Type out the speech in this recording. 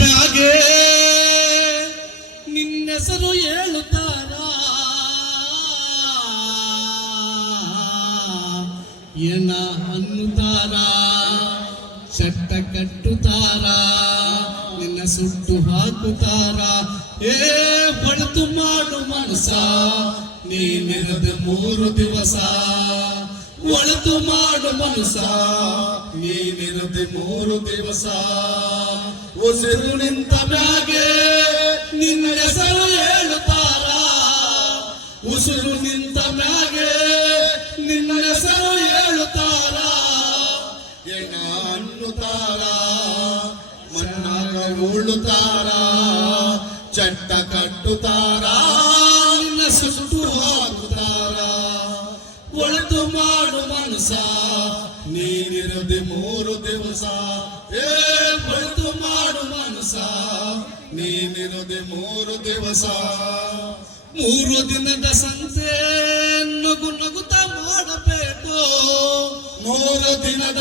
ಮ್ಯಾಗೆ ನಿನ್ನೆಸರು ಹೇಳುತ್ತಾರ ಏನ ಅನ್ನುತ್ತಾರ ಚಟ್ಟ ಕಟ್ಟುತ್ತಾರ ನಿನ್ನ ಸುಟ್ಟು ಹಾಕುತ್ತಾರ ಏ ಹೊಡೆತು ಮಾಡು ಮನಸ ನೀನಿರದ 3 ದಿವಸ ಒಳತು ಮಾಡು ಮನಸ ನೀನಿರದ 3 ದಿವಸ ಉಸಿರು ನಿಂತ ಮ್ಯಾಗೆ ನಿನ್ನ ಹೆಸರು ಹೇಳುತ್ತಾರ ಉಸಿರು ನಿಂತ ಮ್ಯಾಗೆ ನಿನ್ನ ಹೆಸರು ಹೇಳುತ್ತಾರ ಏನ ಅನ್ನುತ್ತಾರ ಮಣ್ಣಾಗ ಉಳ್ಳುತ್ತಾರ ಚಟ್ಟ ಕಟ್ಟುತ್ತಾರ ನಿನ್ನ ಸುಟ್ಟು ಹಾಕುತ್ತಾರ ಒಳತು ಮಾಡು ಮನಸ ನೀನಿರದೆ 3 ದಿವಸ ಏ ಒಳತು ಮಾಡು ಮನಸ ನೀನಿರದೆ 3 ದಿವಸ 3 ದಿನದ ಸಂತೆ ನಗು ನಗುತ್ತಾ ಮಾಡಬೇಕು 3 ದಿನದ